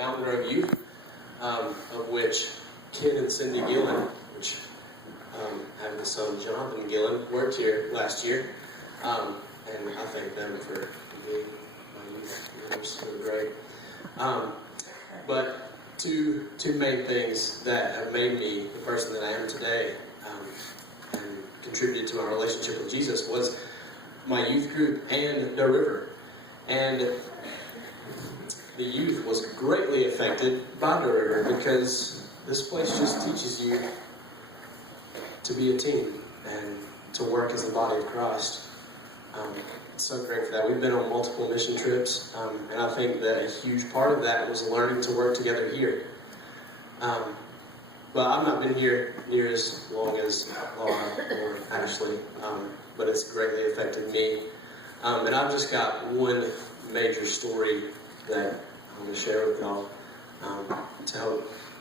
Mountain Grove Youth, of which Ken and Cindy Gillen, which have the son Jonathan Gillen, worked here last year. And I thank them for being my youth members. They're great. But two main things that have made me the person that I am today and contributed to my relationship with Jesus was my youth group and Doe River. And the youth was greatly affected by Doe River because this place just teaches you to be a team and to work as the body of Christ. It's so great for that. We've been on multiple mission trips, and I think that a huge part of that was learning to work together here. But I've not been here near as long as Laura or Ashley, but it's greatly affected me. And I've just got one major story that I'm going to share with y'all to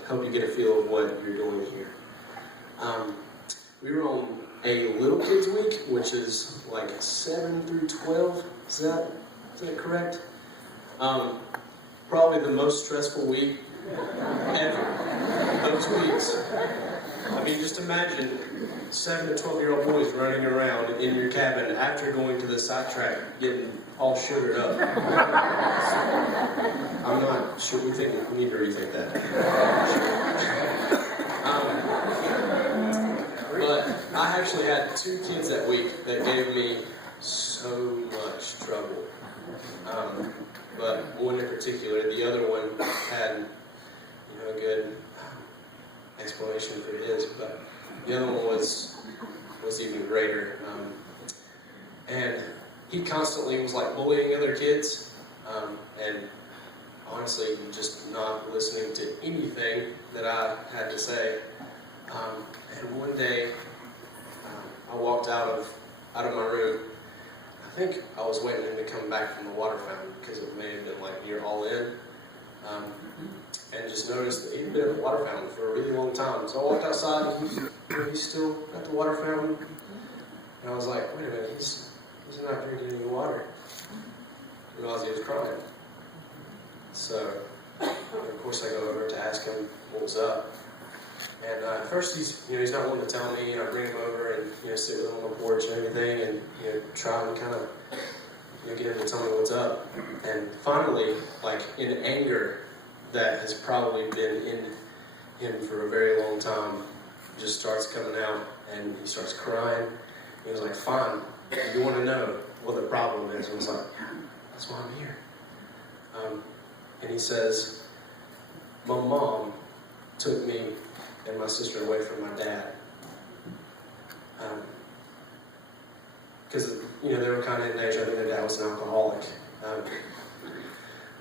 help you get a feel of what you're doing here. We were on a Little Kids Week, which is like 7 through 12. Is that correct? Probably the most stressful week ever. Those weeks. I mean, just imagine 7 to 12-year-old boys running around in your cabin after going to the sidetrack, getting all sugared up. I'm not sure. We need to rethink that. But I actually had 2 kids that week that gave me so much trouble. But one in particular, the other one had, a good explanation for his, but the other one was even greater. And he constantly was like bullying other kids, and honestly just not listening to anything that I had to say. And one day, I walked out of my room. I think I was waiting for him to come back from the water fountain because it may have been like near All In. And just noticed that he'd been at the water fountain for a really long time. So I walked outside and he's still at the water fountain. And I was like, wait a minute, he's not drinking any water. I realized he was crying. So, of course, I go over to ask him what was up. And at first he's not wanting to tell me, I bring him over and, sit with him on the porch and everything and, try and kind of, get him to tell me what's up. And finally, like in anger that has probably been in him for a very long time, just starts coming out and he starts crying. He was like, fine, you want to know what the problem is? And I was like, yeah, that's why I'm here. And he says, my mom took me and my sister away from my dad. Because, they were kind of in nature. I think their dad was an alcoholic.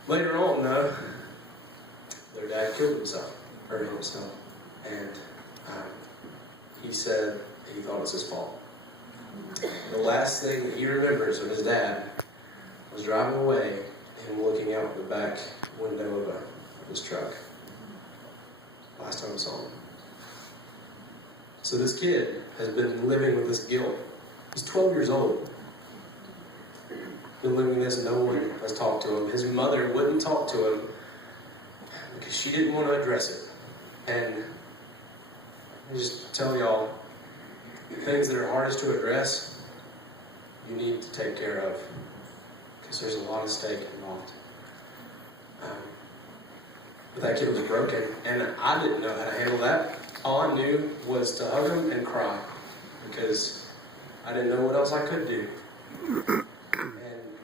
Later on, though, their dad killed himself, hurt himself. And he said he thought it was his fault. The last thing that he remembers of his dad was driving away and looking out the back window of his truck. Last time I saw him. So this kid has been living with this guilt. He's 12 years old. Been living this, no one has talked to him. His mother wouldn't talk to him because she didn't want to address it. And I just tell y'all, the things that are hardest to address, you need to take care of because there's a lot of stake involved. But that kid was broken, and I didn't know how to handle that. All I knew was to hug him and cry because I didn't know what else I could do. And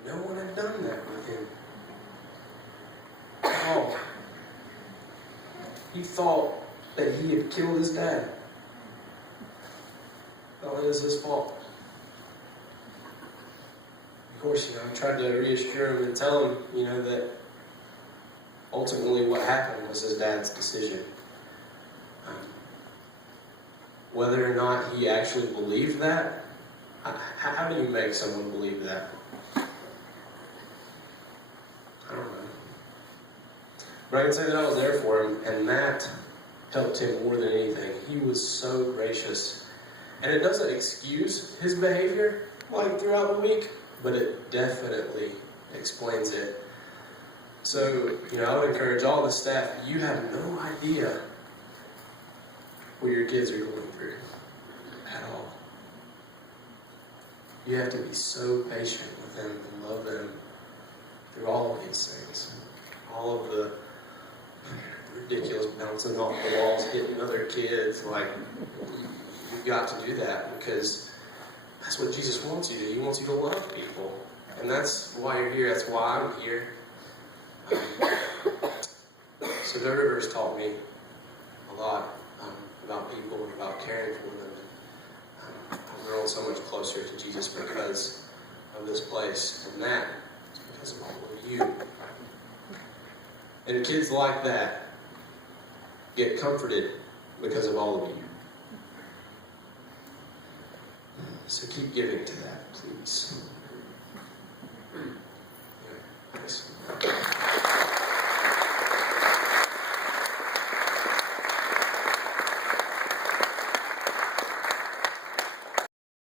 no one had done that with him. Oh, he thought that he had killed his dad. Thought it was his fault. Of course, I tried to reassure him and tell him, that ultimately what happened was his dad's decision. Whether or not he actually believed that, how do you make someone believe that? I don't know. But I can say that I was there for him, and that helped him more than anything. He was so gracious. And it doesn't excuse his behavior, like throughout the week, but it definitely explains it. So, I would encourage all the staff, you have no idea what your kids are going through at all. You have to be so patient with them and love them through all of these things. All of the ridiculous bouncing off the walls, hitting other kids. Like, you've got to do that because that's what Jesus wants you to do. He wants you to love people. And that's why you're here. That's why I'm here. So Doe River has taught me a lot about people and about caring for them. I've grown so much closer to Jesus because of this place. And that is because of all of you. And kids like that get comforted because of all of you. So keep giving to that, please.